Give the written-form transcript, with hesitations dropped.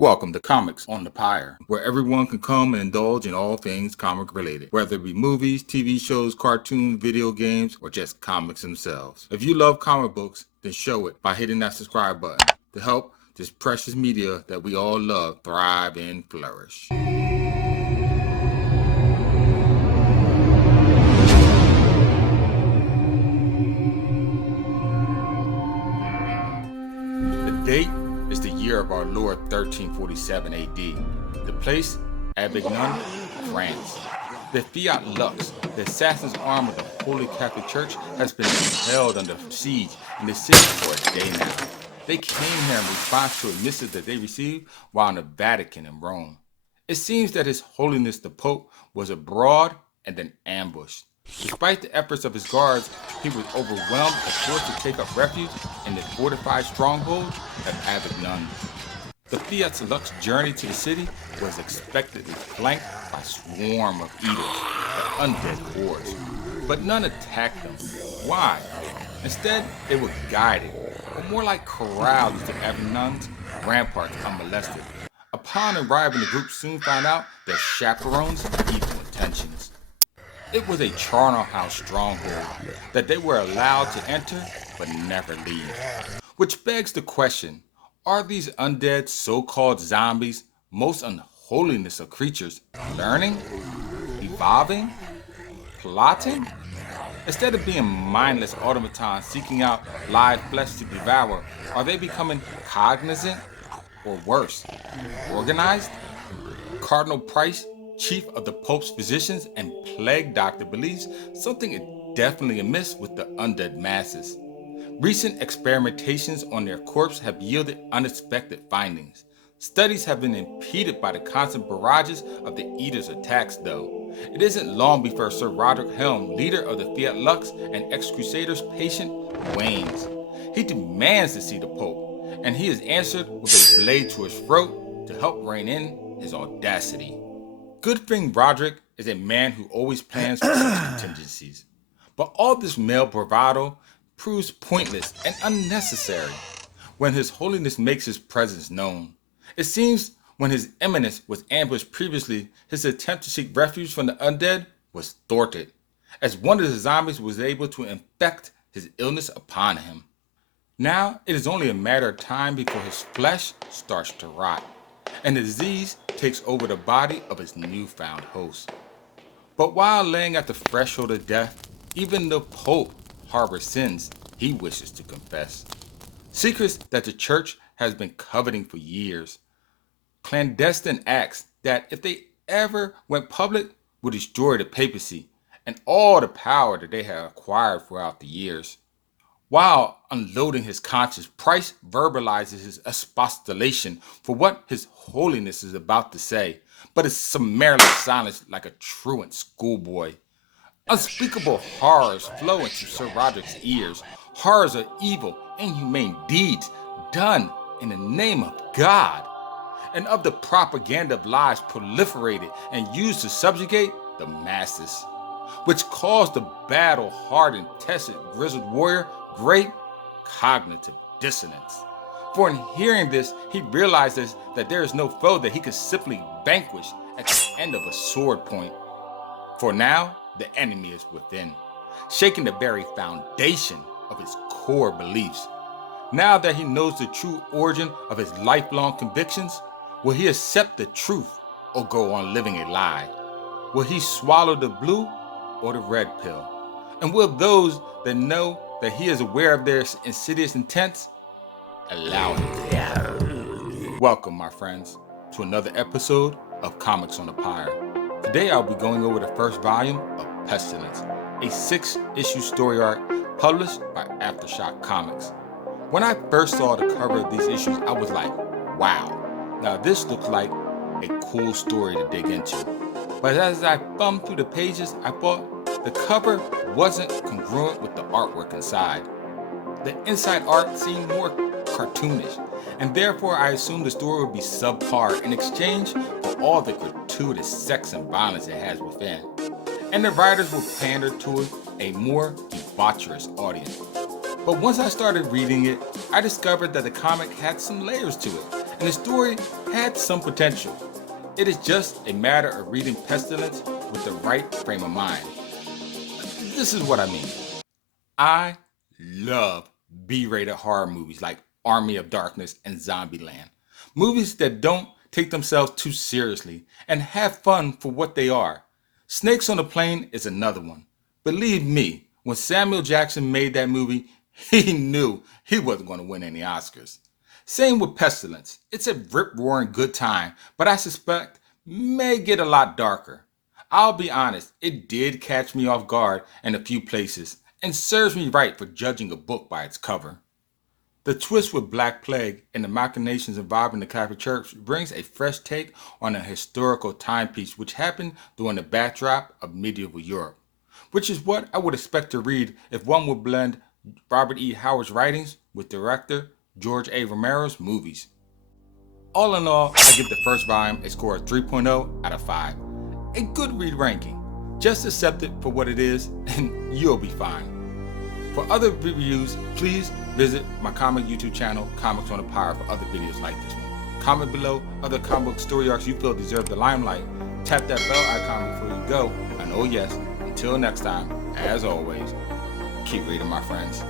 Welcome to Comics on the Pyre, where everyone can come and indulge in all things comic related, whether it be movies, TV shows, cartoons, video games, or just comics themselves. If you love comic books, then show it by hitting that subscribe button to help this precious media that we all love thrive and flourish. The date is the year of our Lord 1347 AD. The place, Avignon, France. The Fiat Lux, the assassin's arm of the Holy Catholic Church, has been held under siege in the city for a day now. They came here in response to a missive that they received while in the Vatican in Rome. It seems that His Holiness the Pope was abroad and then ambushed. Despite the efforts of his guards, he was overwhelmed and forced to take up refuge in the fortified stronghold of Avignon. The Fiat Lux journey to the city was expectedly flanked by a swarm of eaters, the undead hordes, but none attacked them. Why? Instead, they were guided, or more like corralled to Avignon's ramparts unmolested. Upon arriving, the group soon found out their chaperones had evil intentions. It was a charnel house stronghold that they were allowed to enter but never leave. Which begs the question, are these undead so-called zombies, most unholiness of creatures, learning, evolving, plotting? Instead of being mindless automatons seeking out live flesh to devour, are they becoming cognizant, or worse, organized? Cardinal Price, chief of the Pope's physicians and plague doctor, believes something is definitely amiss with the undead masses. Recent experimentations on their corpse have yielded unexpected findings. Studies have been impeded by the constant barrages of the Eaters' attacks, though. It isn't long before Sir Roderick Helm, leader of the Fiat Lux and ex-Crusaders' patient, wanes. He demands to see the Pope, and he is answered with a blade to his throat to help rein in his audacity. Good thing Roderick is a man who always plans for such contingencies. But all this male bravado proves pointless and unnecessary when His Holiness makes his presence known. It seems when His Eminence was ambushed previously, his attempt to seek refuge from the undead was thwarted, as one of the zombies was able to infect his illness upon him. Now it is only a matter of time before his flesh starts to rot, and the disease takes over the body of his newfound host. But while laying at the threshold of death, even the Pope harbors sins he wishes to confess. Secrets that the church has been coveting for years. Clandestine acts that, if they ever went public, would destroy the papacy and all the power that they have acquired throughout the years. While unloading his conscience, Price verbalizes his expostulation for what His Holiness is about to say, but is summarily silenced like a truant schoolboy. Unspeakable horrors flow into Sir Roderick's ears, horrors of evil, inhumane deeds done in the name of God, and of the propaganda of lies proliferated and used to subjugate the masses, which caused the battle-hardened, tested, grizzled warrior great cognitive dissonance. For in hearing this, he realizes that there is no foe that he can simply vanquish at the end of a sword point. For now, the enemy is within, shaking the very foundation of his core beliefs. Now that he knows the true origin of his lifelong convictions, will he accept the truth or go on living a lie? Will he swallow the blue or the red pill? And will those that know that he is aware of their insidious intents allow him? Welcome, my friends, to another episode of Comics on the Pyre. Today I'll be going over the first volume of Pestilence, a 6-issue story arc published by Aftershock Comics. When I first saw the cover of these issues, I was like, wow, now this looks like a cool story to dig into. But as I thumbed through the pages, I thought the cover wasn't congruent with the artwork inside. The inside art seemed more cartoonish, and therefore I assumed the story would be subpar in exchange for all the gratuitous sex and violence it has within. And the writers will pander to a more debaucherous audience. But once I started reading it, I discovered that the comic had some layers to it, and the story had some potential. It is just a matter of reading Pestilence with the right frame of mind. This is what I mean. I love B-rated horror movies like Army of Darkness and Zombieland. Movies that don't take themselves too seriously and have fun for what they are. Snakes on a Plane is another one. Believe me, when Samuel Jackson made that movie, he knew he wasn't going to win any Oscars. Same with Pestilence. It's a rip-roaring good time, but I suspect may get a lot darker. I'll be honest, it did catch me off guard in a few places and serves me right for judging a book by its cover. The twist with Black Plague and the machinations involving the Catholic Church brings a fresh take on a historical timepiece which happened during the backdrop of medieval Europe, which is what I would expect to read if one would blend Robert E. Howard's writings with director George A. Romero's movies. All in all, I give the first volume a score of 3.0 out of 5. A good read ranking. Just accept it for what it is and you'll be fine. For other reviews, please visit my comic YouTube channel, Comics on the Power, for other videos like this one. Comment below other comic book story arcs you feel deserve the limelight. Tap that bell icon before you go. And oh yes, until next time, as always, keep reading, my friends.